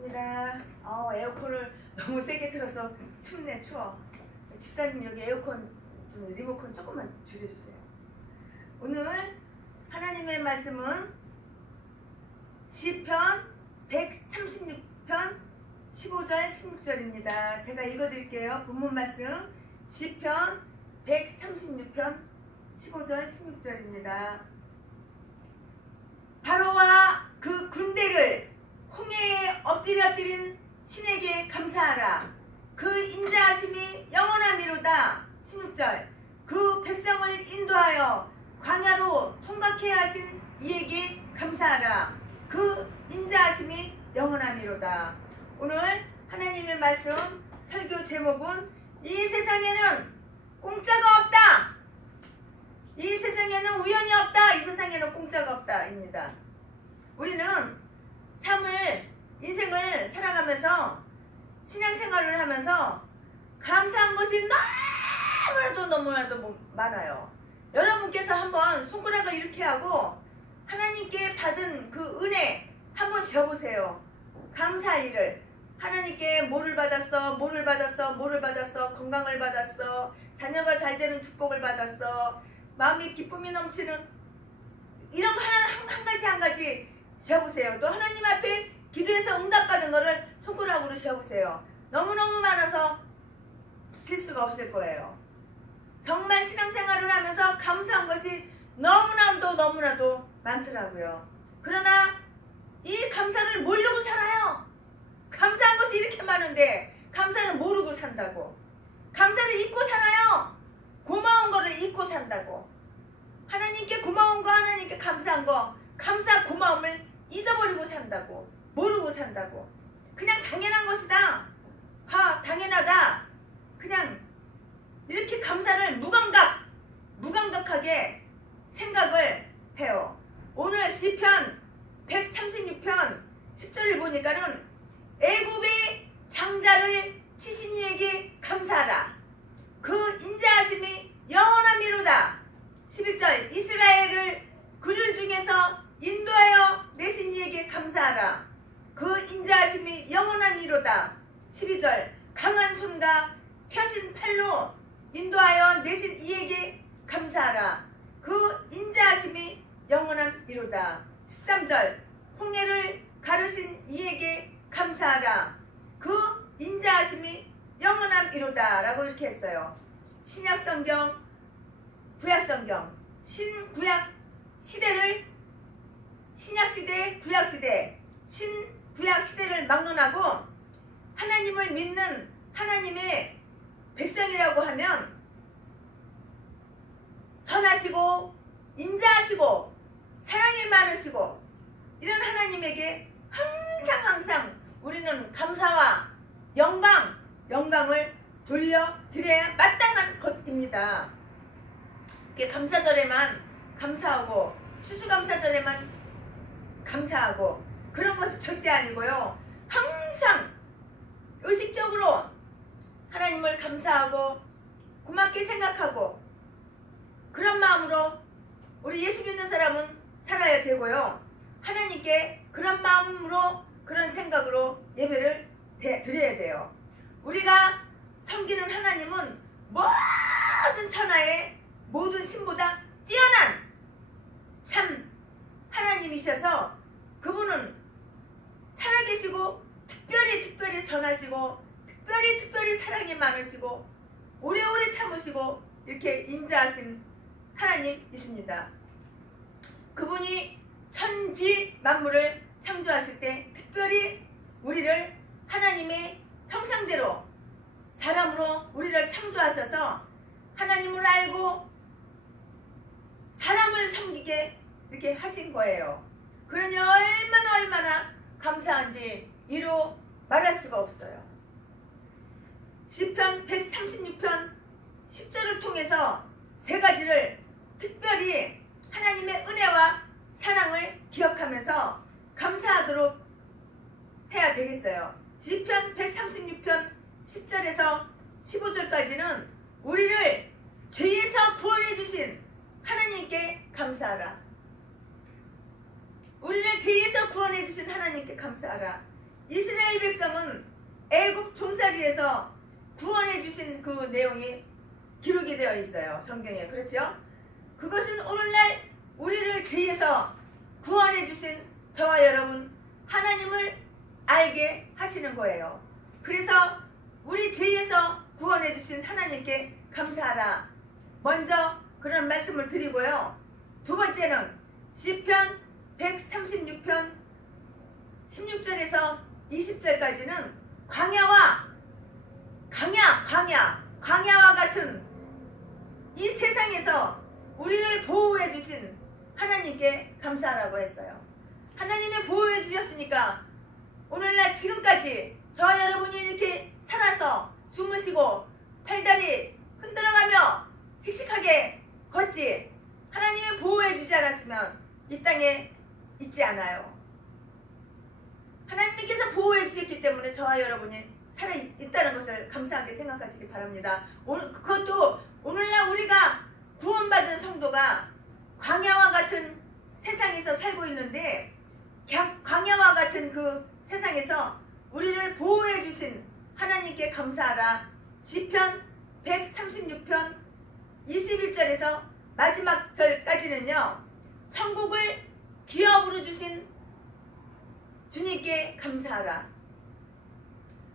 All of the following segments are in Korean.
반갑습니다. 에어컨을 너무 세게 틀어서 춥네. 추워. 집사님 여기 에어컨 좀 리모컨 조금만 줄여주세요. 오늘 하나님의 말씀은 시편 136편 15절 16절입니다. 제가 읽어드릴게요. 본문 말씀 시편 136편 15절 16절입니다. 바로와 그 군대를 홍해에 엎드려뜨린 신에게 감사하라. 그 인자하심이 영원하미로다. 16절 그 백성을 인도하여 광야로 통과케 하신 이에게 감사하라. 그 인자하심이 영원하미로다. 오늘 하나님의 말씀 설교 제목은 이 세상에는 공짜가 없다. 이 세상에는 우연이 없다. 이 세상에는 공짜가 없다 입니다. 우리는 인생을 살아가면서 신앙생활을 하면서 감사한 것이 너무나도 많아요. 여러분께서 한번 손가락을 이렇게 하고 하나님께 받은 그 은혜 한번 지어보세요. 감사할 일을. 하나님께 뭐를 받았어, 뭐를 받았어, 뭐를 받았어, 건강을 받았어, 자녀가 잘 되는 축복을 받았어, 마음이 기쁨이 넘치는 이런 거 한 가지 한 가지 지어보세요. 또 하나님 앞에 기도해서 응답받은 거를 손가락으로 지어보세요. 너무너무 많아서 질 수가 없을 거예요. 정말 신앙생활을 하면서 감사한 것이 너무나도 많더라고요. 그러나 이 감사를 모르고 살아요. 감사한 것이 이렇게 많은데 감사를 모르고 산다고. 감사를 잊고 살아요. 고마운 거를 잊고 산다고. 하나님께 고마운 거, 하나님께 감사한 거, 감사 고마움을 잊어버리고 산다고. 모르고 산다고. 그냥 당연한 것이다. 당연하다. 그냥 이렇게 감사를 무감각하게 생각을 해요. 오늘 시편 136편 10절을 보니까는 애굽의 장자를 치신 이에게 감사하라. 그 인자하심이 영원하미로다. 11절 이스라엘을 그들 중에서 인도하여 내신 이에게 감사하라. 그 인자하심이 영원하미로다. 12절 강한 손과 펴신 팔로 인도하여 내신 이에게 감사하라. 그 인자하심이 영원하미로다. 13절 홍해를 가르신 이에게 감사하라. 그 인자하심이 영원함이로다 라고 이렇게 했어요. 신약성경, 구약성경, 신구약 시대를 신약시대, 구약시대, 신구약시대를 막론하고 하나님을 믿는 하나님의 백성이라고 하면 선하시고 인자하시고 사랑이 많으시고 이런 하나님에게 항상 우리는 감사와 영광을 돌려드려야 마땅한 것입니다. 감사절에만 감사하고 추수감사절에만 감사하고 그런 것이 절대 아니고요. 항상 의식적으로 하나님을 감사하고 고맙게 생각하고 그런 마음으로 우리 예수 믿는 사람은 살아야 되고요. 하나님께 그런 마음으로 그런 생각으로 예배를 드려야 돼요. 우리가 섬기는 하나님은 모든 천하의 모든 신보다 뛰어난 참 하나님이셔서 그분은 살아계시고 특별히 선하시고 특별히 사랑이 많으시고 오래오래 참으시고 이렇게 인자하신 하나님이십니다. 그분이 천지 만물을 창조하실 때 특별히 우리를 하나님의 형상대로 사람으로 우리를 창조하셔서 하나님을 알고 사람을 섬기게 이렇게 하신 거예요. 그러니 얼마나 감사한지 이루 말할 수가 없어요. 시편 136편 10절을 통해서 세 가지를 특별히 하나님의 은혜와 사랑을 기억하면서 감사하도록 해야 되겠어요. 시편 136편 10절에서 15절까지는 우리를 죄에서 구원해 주신 하나님께 감사하라. 우리를 죄에서 구원해 주신 하나님께 감사하라. 이스라엘 백성은 애굽 종살이에서 구원해 주신 그 내용이 기록이 되어 있어요. 성경에. 그렇죠? 그것은 오늘날 우리를 죄에서 구원해 주신 저와 여러분 하나님을 알게 하시는 거예요. 그래서 우리 죄에서 구원해 주신 하나님께 감사하라. 먼저 그런 말씀을 드리고요. 두 번째는 시편 136편 16절에서 20절까지는 광야와 같은 이 세상에서 우리를 보호해 주신 하나님께 감사하라고 했어요. 하나님이 보호해 주셨으니까 오늘날 지금까지 저와 여러분이 이렇게 살아서 주무시고 팔다리 흔들어가며 씩씩하게 걷지, 하나님이 보호해 주지 않았으면 이 땅에 있지 않아요. 하나님께서 보호해 주셨기 때문에 저와 여러분이 살아있다는 것을 감사하게 생각하시기 바랍니다. 그것도 오늘날 우리가 구원받은 성도가 광야와 같은 세상에서 살고 있는데, 광야와 같은 그 세상에서 우리를 보호해 주신 하나님께 감사하라. 시편 136편 21절에서 마지막 절까지는요, 천국을 기업으로 주신 주님께 감사하라.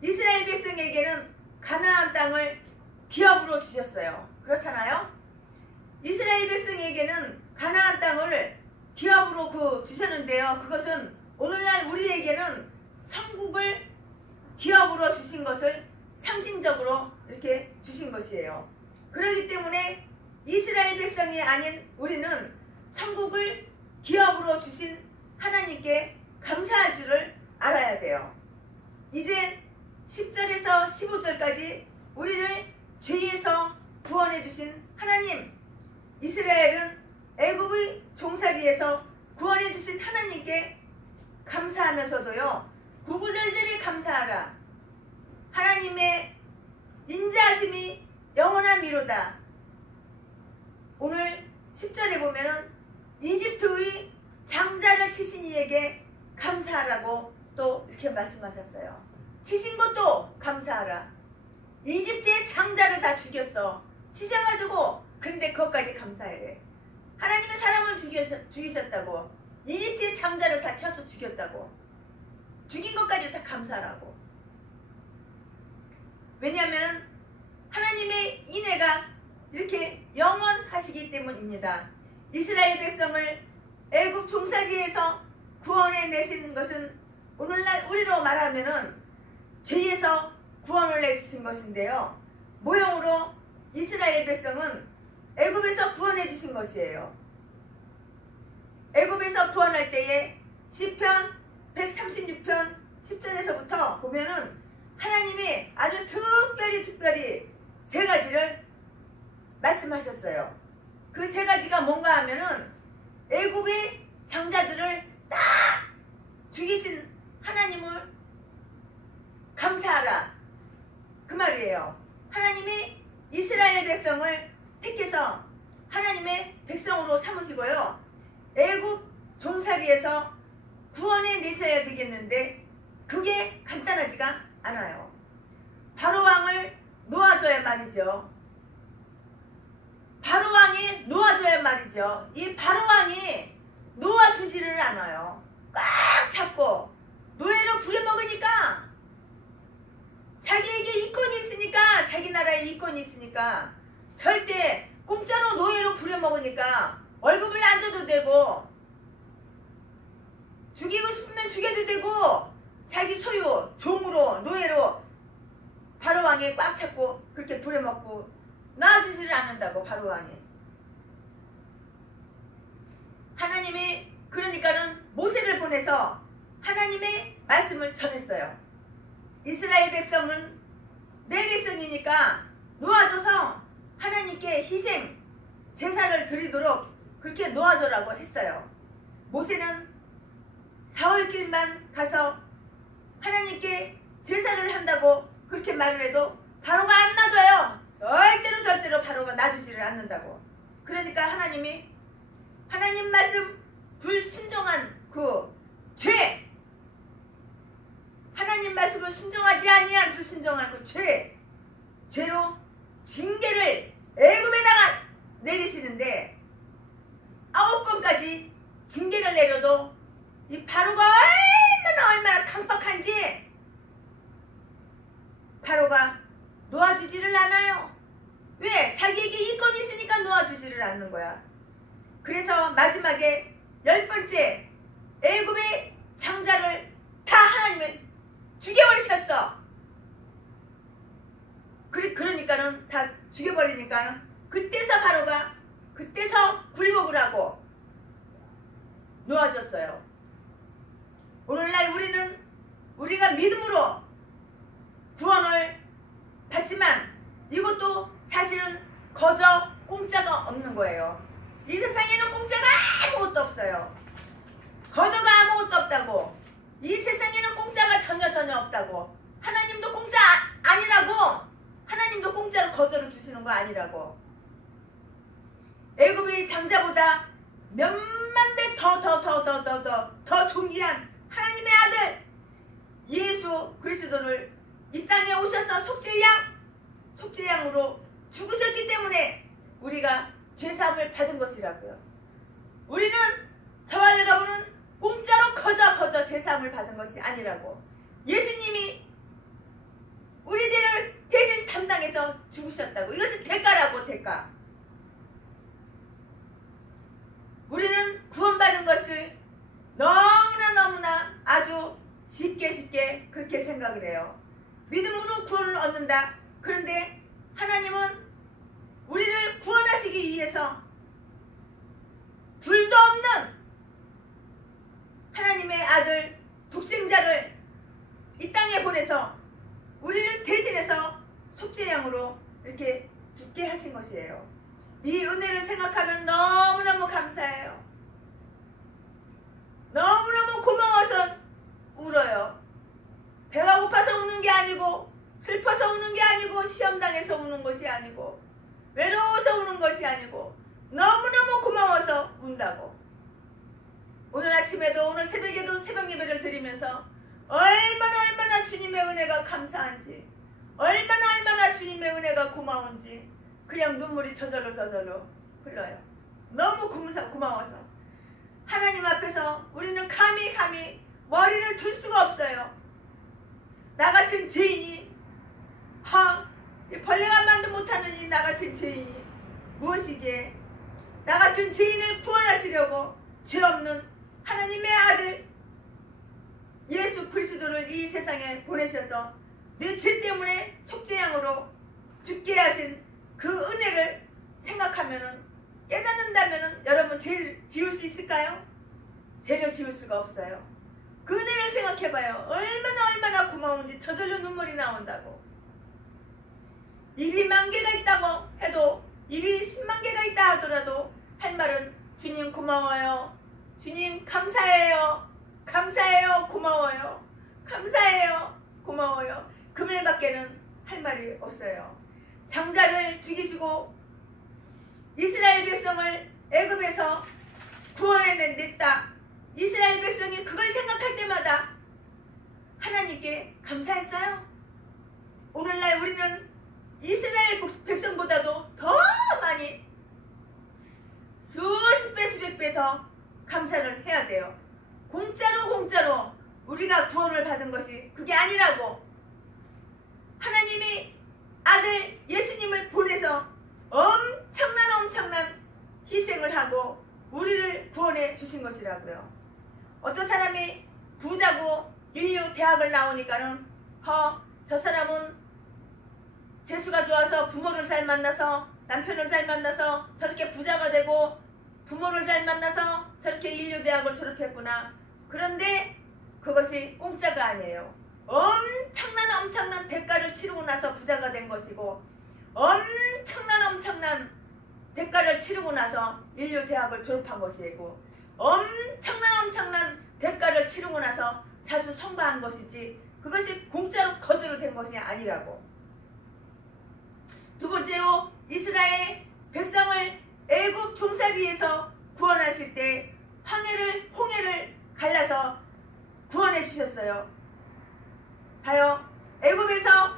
이스라엘 백성에게는 가나안 땅을 기업으로 주셨어요. 그렇잖아요? 이스라엘 백성에게는 가나안 땅을 기업으로 주셨는데요. 그것은 오늘날 우리에게는 천국을 기업으로 주신 것을 상징적으로 이렇게 주신 것이에요. 그렇기 때문에 이스라엘 백성이 아닌 우리는 천국을 기업으로 주신 하나님께 감사할 줄을 알아야 돼요. 이제 10절에서 15절까지 우리를 죄에서 구원해 주신 하나님, 이스라엘은 애굽의 종살이에서 구원해 주신 하나님께 감사하면서도요, 구구절절히 감사하라. 하나님의 인자하심이 영원하미로다. 오늘 10절에 보면은 이집트의 장자를 치신 이에게 감사하라고 또 이렇게 말씀하셨어요. 치신 것도 감사하라. 이집트의 장자를 다 죽였어. 치셔가지고 근데 그것까지 감사해. 하나님의 사람을 죽이셨다고. 이집트의 장자를 다 쳐서 죽였다고. 죽인 것까지 다 감사하라고. 왜냐하면 하나님의 인애가 이렇게 영원하시기 때문입니다. 이스라엘 백성을 애굽 종살이에서 구원해 내신 것은 오늘날 우리로 말하면은 죄에서 구원을 내주신 것인데요. 모형으로 이스라엘 백성은 애굽에서 구원해 주신 것이에요. 애굽에서 구원할 때에 시편 136편 10절에서부터 보면은 하나님이 아주 특별히 세 가지를 말씀하셨어요. 그 세 가지가 뭔가 하면은 애굽의 장자들을 딱 죽이신 하나님을 감사하라. 그 말이에요. 하나님이 이스라엘 백성을 택해서 하나님의 백성으로 삼으시고요, 애굽 종살이에서 구원해 내셔야 되겠는데 그게 간단하지가 않아요. 바로왕을 놓아줘야 말이죠. 바로왕이 놓아줘야 말이죠. 이 바로왕이 놓아주지를 않아요. 꽉 잡고 노예로 부려먹으니까, 자기에게 이권이 있으니까, 자기 나라에 이권이 있으니까 절대 공짜로 노예로 부려먹으니까 월급을 안 줘도 되고, 죽이고 싶으면 죽여도 되고, 자기 소유 종으로 노예로 바로왕이 꽉 잡고 그렇게 부려먹고 놔주지를 않는다고. 바로왕이, 하나님이 그러니까는 모세를 보내서 하나님의 말씀을 전했어요. 이스라엘 백성은 내 백성이니까 놓아줘서 하나님께 희생 제사를 드리도록 그렇게 놓아줘라고 했어요. 모세는 사흘길만 가서 하나님께 제사를 한다고 그렇게 말을 해도 바로가 안 놔줘요. 절대로 바로가 놔주지를 않는다고. 그러니까 하나님이 하나님 말씀 불순종한 그 죄, 바로 죄로 징계를 애굽에다가 내리시는데 9번까지 징계를 내려도 이 바로가 얼마나 강팍한지 바로가 놓아주지를 않아요. 왜? 자기에게 이권이 있으니까 놓아주지를 않는 거야. 그래서 마지막에 10번째 애굽의 장자를 다 하나님을 죽여버리셨어. 그러니까는 다 죽여버리니까 그때서 바로가 굴복을 하고 놓아줬어요. 오늘날 우리가 믿음으로 구원을 받지만 이것도 사실은 거저 공짜가 없는 거예요. 이 세상에는 공짜가 아무것도 없어요. 거저가 아무것도 없다고. 이 세상에는 공짜가 전혀 없다고. 하나님도 공짜 아니라고. 하나님도 공짜로 거저를 주시는 거 아니라고. 애굽의 장자보다 몇만 배 더 존귀한 하나님의 아들 예수 그리스도를 이 땅에 오셔서 속죄양으로 죽으셨기 때문에 우리가 죄사함을 받은 것이라고요. 우리는, 저와 여러분은 공짜로 거저 죄사함을 받은 것이 아니라고. 예수님이 우리 죄를 대신 담당해서 죽으셨다고. 이것은 대가라고. 대가. 우리는 구원받은 것을 너무나 아주 쉽게 그렇게 생각을 해요. 믿음으로 구원을 얻는다. 그런데 하나님은 우리를 구원하시기 위해서 둘도 없는 하나님의 아들 독생자를 이 땅에 보내서 우리를 대신해서 속죄양으로 이렇게 죽게 하신 것이에요. 이 은혜를 생각하면 너무너무 감사해요. 너무너무 고마워서 울어요. 배가 고파서 우는 게 아니고, 슬퍼서 우는 게 아니고, 시험당해서 우는 것이 아니고, 외로워서 우는 것이 아니고, 너무너무 고마워서 운다고. 오늘 아침에도, 오늘 새벽에도 새벽 예배를 드리면서 얼마나 주님의 은혜가 감사한지, 얼마나 주님의 은혜가 고마운지 그냥 눈물이 저절로 흘러요. 너무 고마워서. 하나님 앞에서 우리는 감히 머리를 둘 수가 없어요. 나 같은 죄인이, 벌레가 만도 못하느니 나 같은 죄인이 무엇이기에 나 같은 죄인을 구원하시려고 죄 없는 하나님의 아들 예수 그리스도를 이 세상에 보내셔서 내 죄 때문에 속죄양으로 죽게 하신 그 은혜를 생각하면은, 깨닫는다면은 여러분 죄를 지울 수 있을까요? 죄를 지울 수가 없어요. 그 은혜를 생각해봐요. 얼마나 고마운지 저절로 눈물이 나온다고. 입이 10,000개가 있다고 해도, 입이 100,000 개가 있다 하더라도 할 말은 주님 고마워요, 주님 감사해요, 고마워요, 감사해요, 고마워요. 그 말밖에는 할 말이 없어요. 장자를 죽이시고 이스라엘 백성을 애굽에서 구원해냈다. 이스라엘 백성이 그걸 생각할 때마다 하나님께 감사했어요. 오늘날 우리는 이스라엘 백성보다도 더 많이 수십 배 수백 배 더 감사를 해야 돼요. 공짜로 우리가 구원을 받은 것이 그게 아니라고. 하나님이 아들 예수님을 보내서 엄청난 희생을 하고 우리를 구원해 주신 것이라고요. 어떤 사람이 부자고 인류 대학을 나오니까는 저 사람은 재수가 좋아서 부모를 잘 만나서, 남편을 잘 만나서 저렇게 부자가 되고, 부모를 잘 만나서 저렇게 인류 대학을 졸업했구나. 그런데 그것이 공짜가 아니에요. 엄청난 대가를 치르고 나서 부자가 된 것이고, 엄청난 대가를 치르고 나서 인류 대학을 졸업한 것이고, 엄청난 대가를 치르고 나서 자수 성과한 것이지, 그것이 공짜로 거저로 된 것이 아니라고. 두 번째로, 이스라엘 백성을 애굽 종살이에서 구원하실 때 홍해를 갈라서 구원해 주셨어요. 봐요. 애굽에서